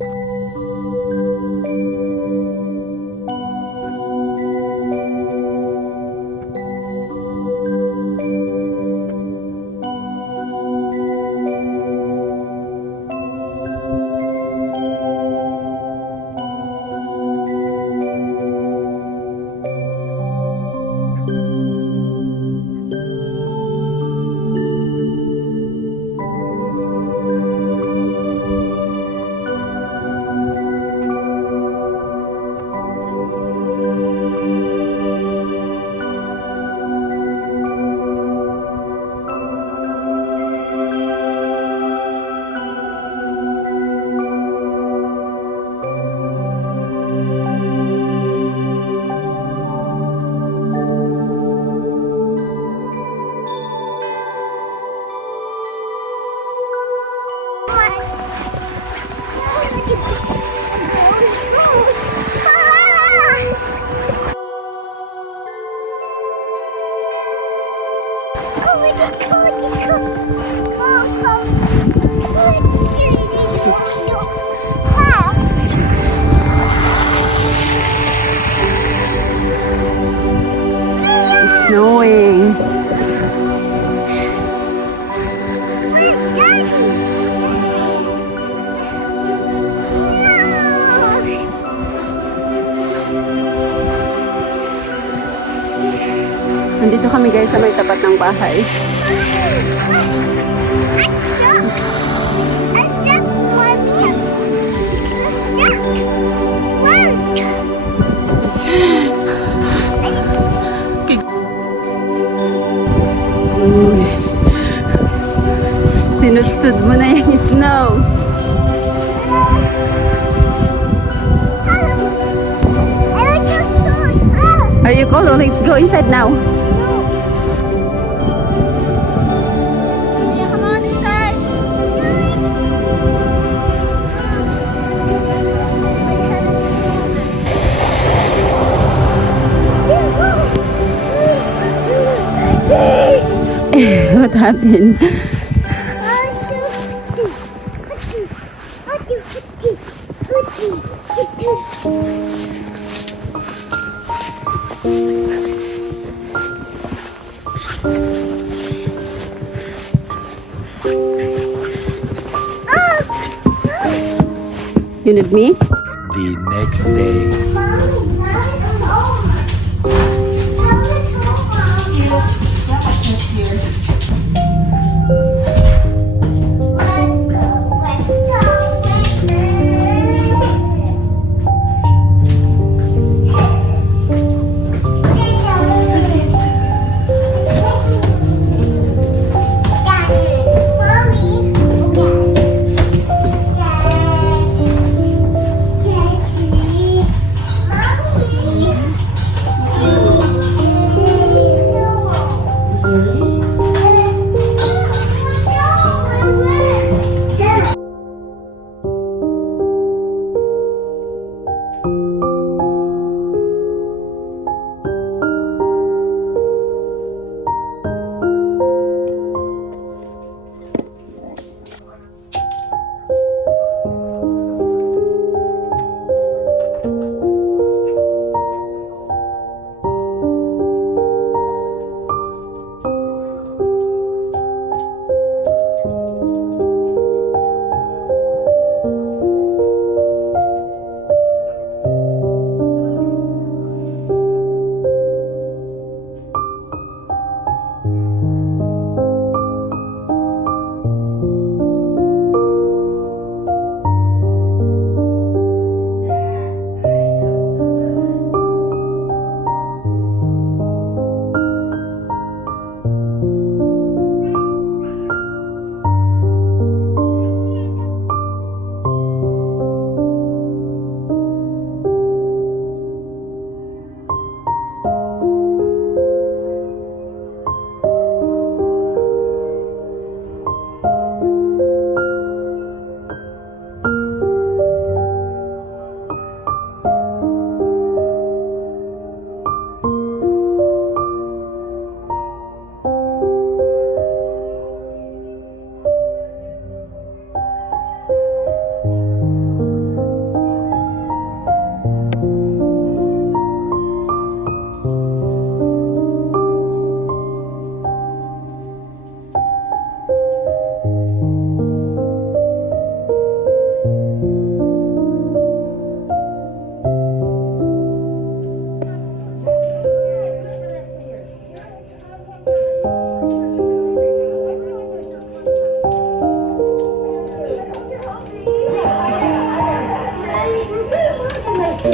It's snowing. Nandito kami guys sa may tapat ng bahay. Sinudsud mo na yung snow. Are you cold? Let's go inside now. Yeah, come on inside. What happened? You need me? The next day. Oh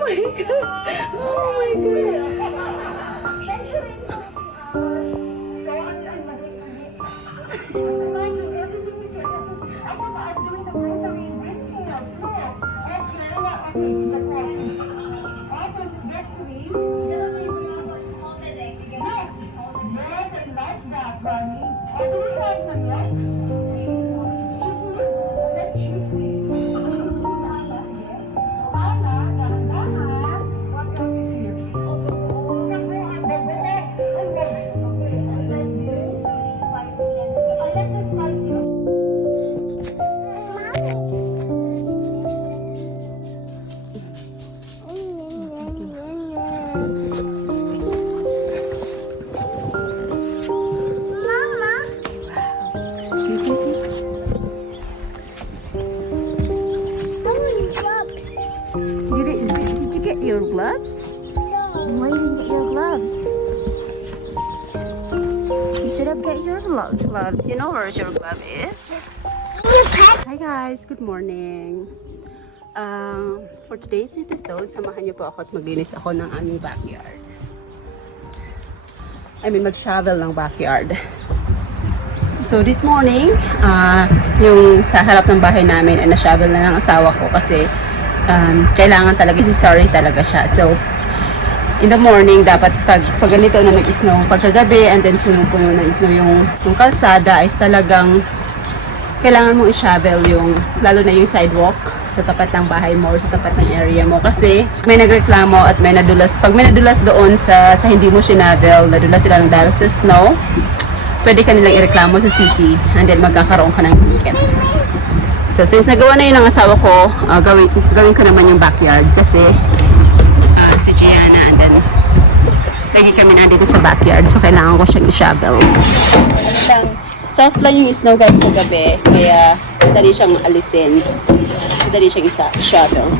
my god! Oh my god! Did you get your gloves? Why you didn't get your gloves? You should have get your gloves. You know where your glove is? Hi guys, good morning. For today's episode, samahan niyo po ako at maglinis ako ng aming backyard. Mag-shovel ng backyard. So this morning, yung sa harap ng bahay namin ay na-shovel na ng asawa ko kasi kailangan talaga, necessary talaga siya. So in the morning, dapat pag ganito na nag-snow, pagkagabi and then punong-puno ng snow yung kalsada is talagang kailangan mong i-shovel yung, lalo na yung sidewalk sa tapat ng bahay mo or sa tapat ng area mo kasi may nagreklamo at may nadulas. Pag may nadulas doon sa hindi mo shovel, nadulas sila ng dahil sa snow, pwede ka nilang ireklamo sa city and then magkakaroon ka ng ticket. So since nagawa na yun ng asawa ko, gawin ko naman yung backyard kasi si Gianna and then lagi kami nandito sa backyard so kailangan ko siyang i-shovel. Soft lang yung snow guys kagabi kaya madali siyang alisin, madali siyang i-shovel.